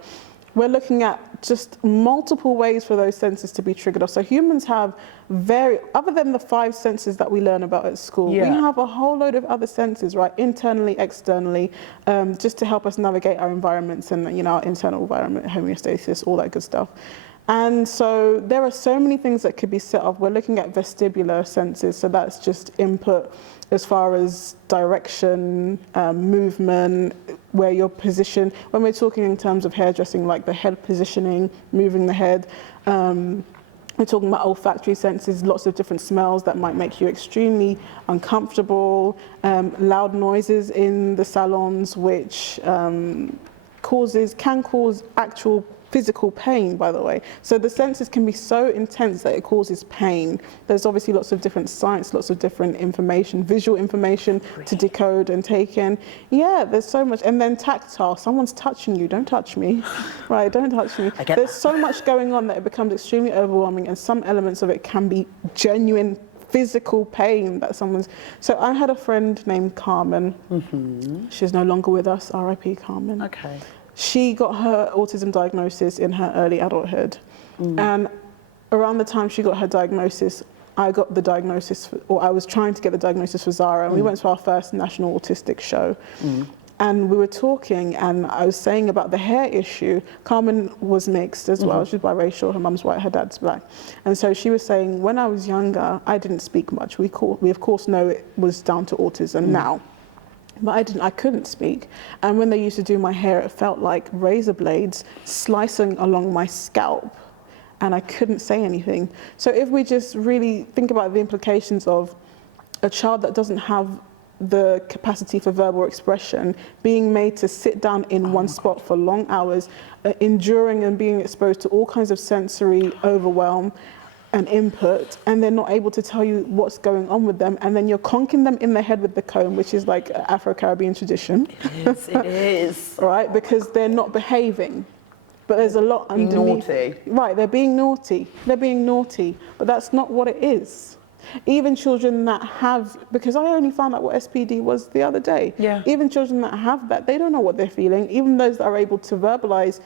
we're looking at just multiple ways for those senses to be triggered off. So humans have other than the 5 senses that we learn about at school, we have a whole load of other senses, right? Internally, externally, just to help us navigate our environments and our internal environment, homeostasis, all that good stuff. And so there are so many things that could be set off. We're looking at vestibular senses, so that's just input as far as direction, movement, where you're positioned. When we're talking in terms of hairdressing, like the head positioning, moving the head, we're talking about olfactory senses, lots of different smells that might make you extremely uncomfortable, loud noises in the salons, which can cause actual physical pain, by the way. So the senses can be so intense that it causes pain. There's obviously lots of different science, lots of different information, visual information to decode and take in. Yeah, there's so much. And then tactile, someone's touching you, don't touch me, right, don't touch me. There's so much going on that it becomes extremely overwhelming, and some elements of it can be genuine physical pain that someone's. So I had a friend named Carmen. She's no longer with us, R.I.P. Carmen. Okay. She got her autism diagnosis in her early adulthood. And around the time she got her diagnosis, I got the diagnosis, or I was trying to get the diagnosis for Zara, and we went to our first national autistic show. And we were talking, and I was saying about the hair issue. Carmen was mixed as well. She was biracial. Her mum's white, her dad's black. And so she was saying, when I was younger, I didn't speak much. We of course know it was down to autism now. But I couldn't speak. And when they used to do my hair, it felt like razor blades slicing along my scalp, and I couldn't say anything. So if we just really think about the implications of a child that doesn't have the capacity for verbal expression, being made to sit down in one spot for long hours, enduring and being exposed to all kinds of sensory overwhelm and input, and they're not able to tell you what's going on with them, and then you're conking them in the head with the comb, which is like Afro-Caribbean tradition. It is. Right, because they're not behaving. But there's a lot underneath. Naughty. Right, they're being naughty. They're being naughty, but that's not what it is. Even children that have, because I only found out what SPD was the other day. Yeah. Even children that have that, they don't know what they're feeling. Even those that are able to verbalize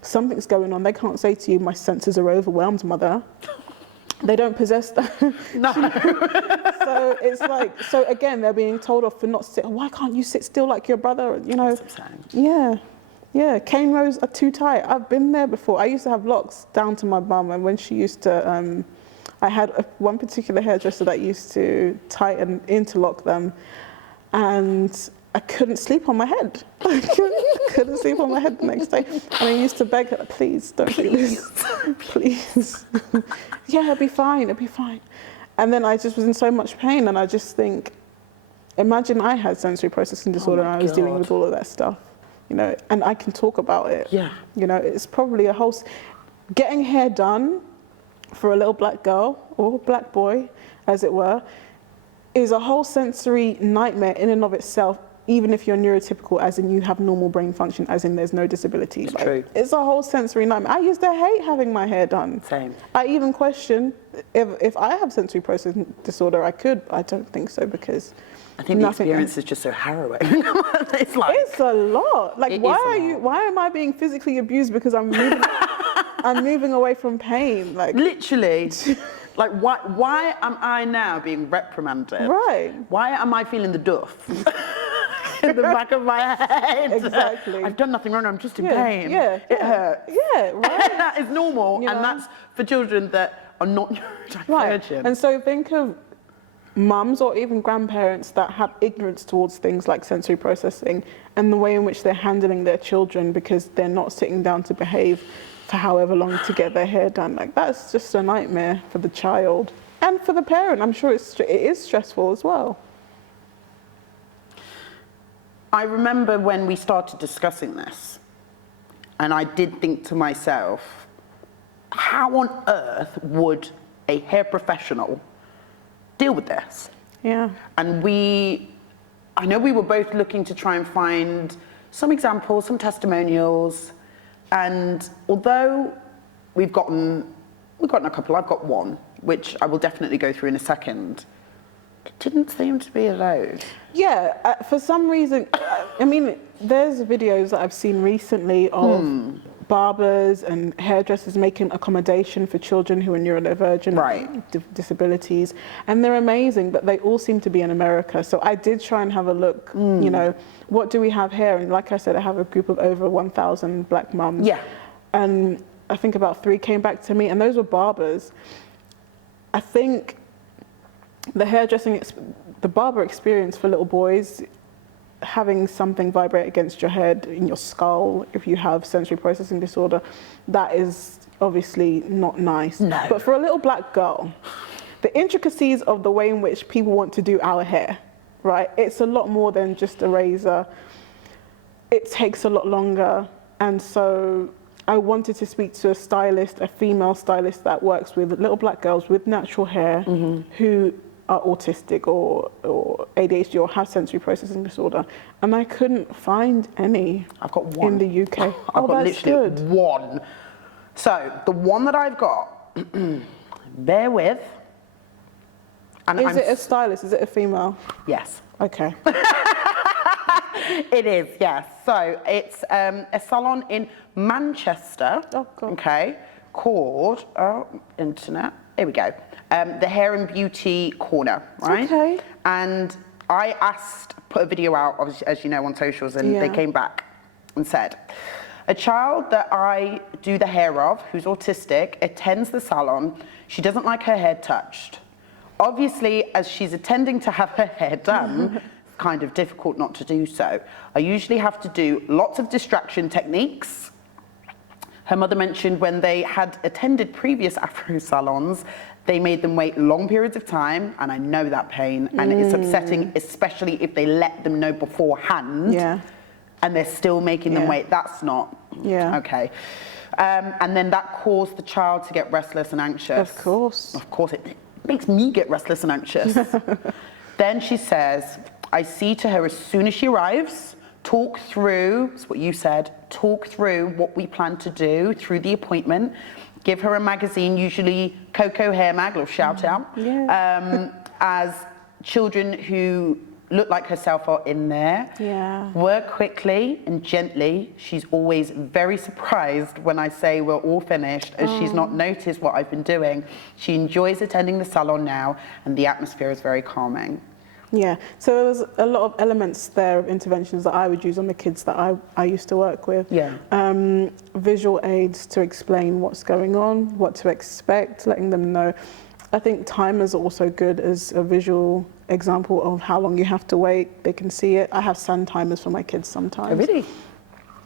something's going on, they can't say to you, my senses are overwhelmed, mother. They don't possess that. No. So it's like, so again, they're being told off for not sitting. Why can't you sit still like your brother? You know. That's what I'm Yeah. saying. Yeah, cane rows are too tight. I've been there before. I used to have locks down to my bum, and when she used to, I had one particular hairdresser that used to tighten, interlock them, and I couldn't sleep on my head. I couldn't sleep on my head the next day. And I used to beg her, please don't do this, please. Yeah, it'll be fine, it'll be fine. And then I just was in so much pain, and I just think, imagine I had sensory processing disorder and I was dealing with all of that stuff. You know, and I can talk about it. Yeah. You know, it's probably a whole, getting hair done for a little black girl or black boy, as it were, is a whole sensory nightmare in and of itself, even if you're neurotypical, as in you have normal brain function, as in there's no disability. It's like, true. It's a whole sensory nightmare. I used to hate having my hair done. Same. I even question if I have sensory processing disorder, I could. I don't think so, because I think the experience is just so harrowing. It's like, it's a lot. Like, why am I being physically abused because I'm moving, I'm moving away from pain? Like, literally, like why am I now being reprimanded? Right. Why am I feeling the duff in the back of my head? Exactly. I've done nothing wrong, I'm just in pain. Yeah. It hurts. Yeah, right. That is normal, You and know? that's for children that are not neurodivergent. Right. And so think of mums or even grandparents that have ignorance towards things like sensory processing and the way in which they're handling their children because they're not sitting down to behave for however long to get their hair done. Like, that's just a nightmare for the child and for the parent. I'm sure it is stressful as well. I remember when we started discussing this, and I did think to myself, how on earth would a hair professional deal with this? Yeah. And I know we were both looking to try and find some examples, some testimonials, and although we've gotten a couple, I've got one, which I will definitely go through in a second, it didn't seem to be a load. Yeah, for some reason, I mean, there's videos that I've seen recently of barbers and hairdressers making accommodation for children who are neurodivergent, right, disabilities, and they're amazing, but they all seem to be in America. So I did try and have a look, you know, what do we have here? And like I said, I have a group of over 1,000 black mums. Yeah. And I think about 3 came back to me, and those were barbers. I think the barber experience for little boys, having something vibrate against your head, in your skull, if you have sensory processing disorder, that is obviously not nice. No. But for a little black girl, the intricacies of the way in which people want to do our hair, right? It's a lot more than just a razor. It takes a lot longer. And so I wanted to speak to a stylist, a female stylist that works with little black girls with natural hair who are autistic or ADHD or have sensory processing disorder, and I couldn't find any. I've got one in the UK. I've got that's literally good. one. So the one that I've got, bear with. And Is it a stylist? Is it a female? Yes. Okay. It is, yes. So it's a salon in Manchester. Oh, God. Okay, called internet. Here we go. The Hair and Beauty Corner, right? Okay. And I put a video out, obviously, as you know, on socials, and they came back and said, a child that I do the hair of, who's autistic, attends the salon. She doesn't like her hair touched. Obviously, as she's attending to have her hair done, kind of difficult not to do so. I usually have to do lots of distraction techniques. Her mother mentioned when they had attended previous Afro salons, they made them wait long periods of time, and I know that pain, and it's upsetting, especially if they let them know beforehand, and they're still making them wait. That's not okay. And then that caused the child to get restless and anxious. Of course. Of course, it makes me get restless and anxious. Then she says, I see to her as soon as she arrives, talk through, it's what you said, talk through what we plan to do through the appointment, give her a magazine, usually Coco Hair Mag, or shout out, as children who look like herself are in there. Work quickly and gently. She's always very surprised when I say we're all finished, as she's not noticed what I've been doing. She enjoys attending the salon now, and the atmosphere is very calming. Yeah, so there was a lot of elements there of interventions that I would use on the kids that I used to work with. Visual aids to explain what's going on, what to expect, letting them know. I think timers are also good as a visual example of how long you have to wait. They can see it. I have sun timers for my kids sometimes. Oh, really?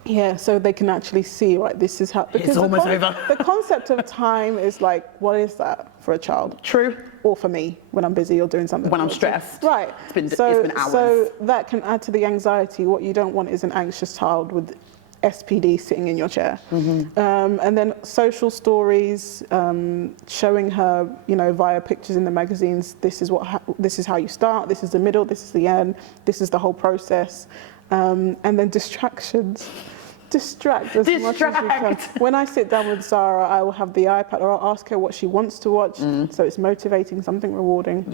Yeah, so they can actually see, right, this is how... It's almost over. The concept of time is like, what is that for a child? True. Or for me, when I'm busy or doing something. When I'm stressed. Right. It's been hours. So that can add to the anxiety. What you don't want is an anxious child with SPD sitting in your chair. And then social stories, showing her, you know, via pictures in the magazines, this is how you start, this is the middle, this is the end, this is the whole process. And then distractions. Distract as much as you can. When I sit down with Zara, I will have the iPad, or I'll ask her what she wants to watch, so it's motivating, something rewarding.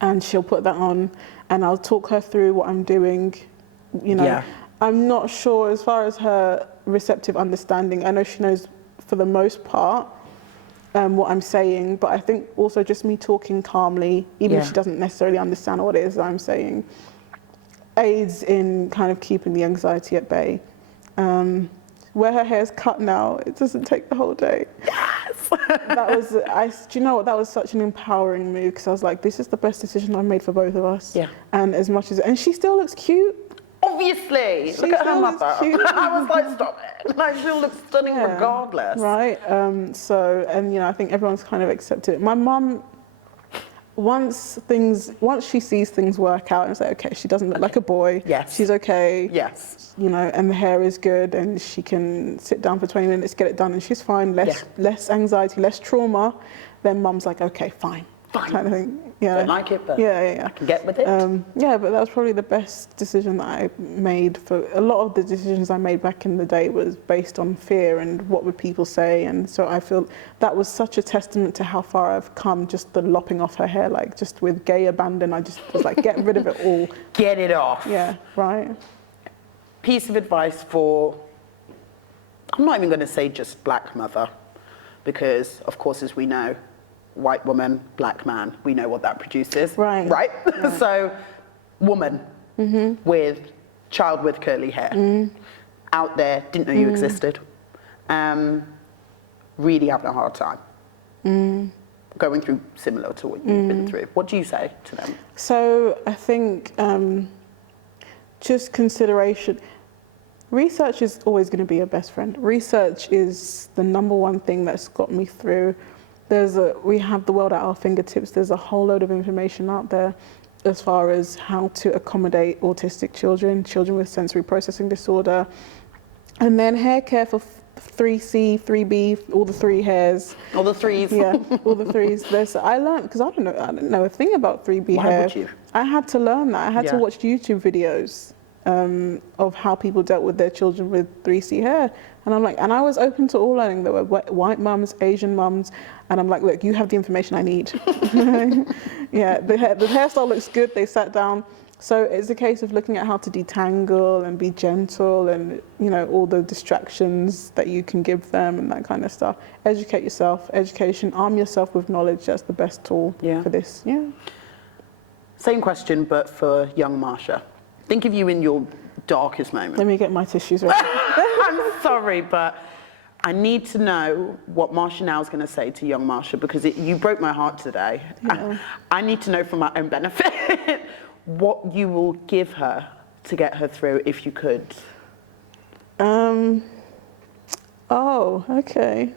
And she'll put that on, and I'll talk her through what I'm doing. You know, I'm not sure as far as her receptive understanding. I know she knows for the most part what I'm saying, but I think also just me talking calmly, even if she doesn't necessarily understand what it is that I'm saying, aids in kind of keeping the anxiety at bay. Where her hair's cut now, it doesn't take the whole day. Yes! Do you know what, that was such an empowering move, because I was like, this is the best decision I've made for both of us. And and she still looks cute. Obviously, look at her mother. I was like, stop it. Like, she'll look stunning regardless. Right, and you know, I think everyone's kind of accepted it. My mum, once she sees things work out and it's like, okay, she doesn't look like a boy. She's okay. You know, and the hair is good, and she can sit down for 20 minutes, get it done, and she's fine. Less anxiety, less trauma. Then mum's like, okay, fine. Kind of thing. Don't like it, but I can get with it. But that was probably the best decision that I made. For a lot of the decisions I made back in the day was based on fear and what would people say, and so I feel that was such a testament to how far I've come. Just the lopping off her hair, like just with gay abandon, I just was like, get rid of it all. Get it off. Piece of advice for, I'm not even going to say just black mother, because of course, as we know, white woman, black man, we know what that produces. Right? So, woman with child with curly hair, out there, didn't know you existed, really having a hard time, going through similar to what you've been through. What do you say to them? So, I think just consideration. Research is always going to be your best friend. Research is the number one thing that's got me through. We have the world at our fingertips. There's a whole load of information out there as far as how to accommodate autistic children, children with sensory processing disorder, and then hair care for 3C, 3B, all the three hairs. All the threes. All the threes. I learned, because I didn't know a thing about 3B hair. Why would you? I had to learn that. I had to watch YouTube videos of how people dealt with their children with 3C hair. And I'm like, and I was open to all learning. There were white mums, Asian mums, and I'm like, look, you have the information I need. The hairstyle looks good. They sat down. So it's a case of looking at how to detangle and be gentle, and you know, all the distractions that you can give them and that kind of stuff. Educate yourself, education, arm yourself with knowledge. That's the best tool for this. Same question, but for young Marsha. Think of you in your darkest moment. Let me get my tissues ready. I'm sorry, but I need to know what Marsha now is going to say to young Marsha, because you broke my heart today. I need to know for my own benefit. what you will give her to get her through if you could. Oh, okay.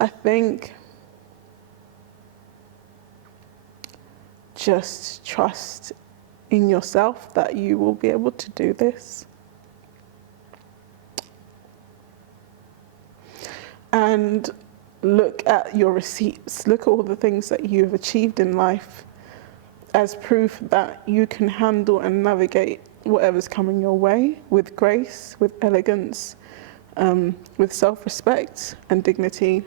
I think just trust in yourself that you will be able to do this. And look at your receipts, look at all the things that you've achieved in life as proof that you can handle and navigate whatever's coming your way with grace, with elegance, with self-respect and dignity,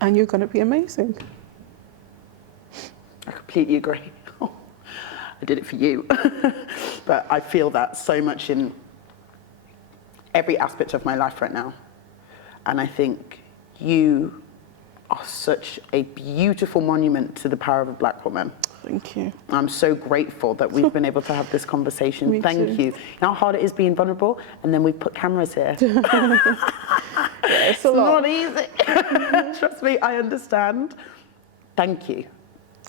and you're going to be amazing. I completely agree. I did it for you. But I feel that so much in every aspect of my life right now. And I think you are such a beautiful monument to the power of a Black woman. Thank you. I'm so grateful that we've been able to have this conversation. Me Thank too. you. You know how hard it is being vulnerable? And then we put cameras here. It's a lot. Not easy. Trust me, I understand. Thank you.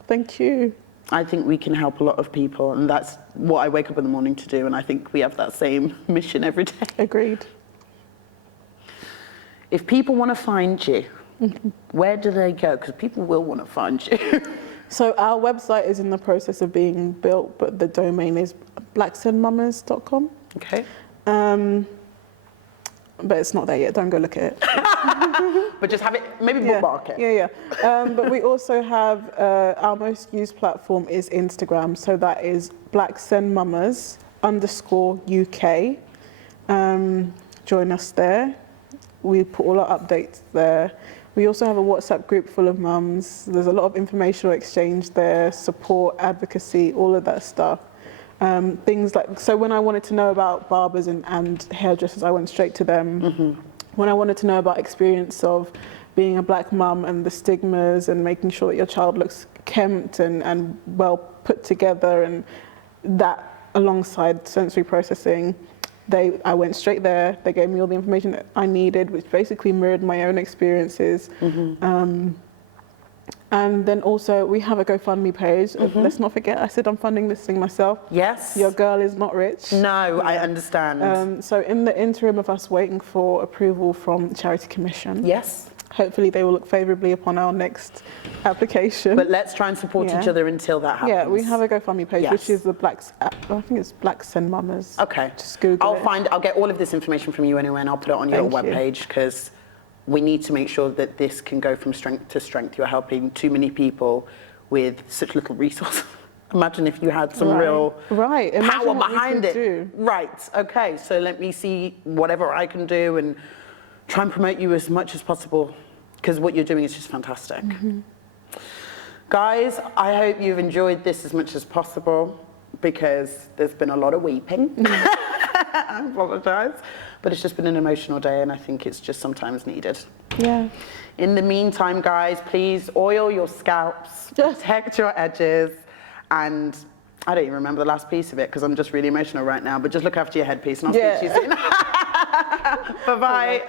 Thank you. I think we can help a lot of people, and that's what I wake up in the morning to do, and I think we have that same mission every day. Agreed. If people want to find you, where do they go? Because people will want to find you. So our website is in the process of being built, but the domain is blacksenmamas.com. Okay. But it's not there yet. Don't go look at it. But just have it, maybe bookmark it. Yeah. But we also have our most used platform is Instagram. So that is Black SEN Mamas _UK. Join us there. We put all our updates there. We also have a WhatsApp group full of mums. There's a lot of informational exchange there, support, advocacy, all of that stuff. Things like, so when I wanted to know about barbers and hairdressers, I went straight to them. Mm-hmm. When I wanted to know about experience of being a Black mum and the stigmas and making sure that your child looks kempt and well put together, and that alongside sensory processing, I went straight there. They gave me all the information that I needed, which basically mirrored my own experiences. Mm-hmm. And then also we have a GoFundMe page. Mm-hmm. Let's not forget, I said I'm funding this thing myself. Yes. Your girl is not rich. No, I understand. So in the interim of us waiting for approval from the Charity Commission. Yes. Hopefully they will look favourably upon our next application. But let's try and support each other until that happens. Yeah, we have a GoFundMe page, which is the I think it's Black SEN Mamas. Okay. Just Google it. I'll get all of this information from you anyway, and I'll put it on your webpage, because we need to make sure that this can go from strength to strength. You're helping too many people with such little resources. Imagine if you had some real power behind it. Right, okay, so let me see whatever I can do and try and promote you as much as possible, because what you're doing is just fantastic. Mm-hmm. Guys, I hope you've enjoyed this as much as possible, because there's been a lot of weeping. I apologise. But it's just been an emotional day, and I think it's just sometimes needed. Yeah. In the meantime, guys, please oil your scalps, protect your edges, and I don't even remember the last piece of it because I'm just really emotional right now, but just look after your headpiece, and I'll speak to you soon. Bye-bye.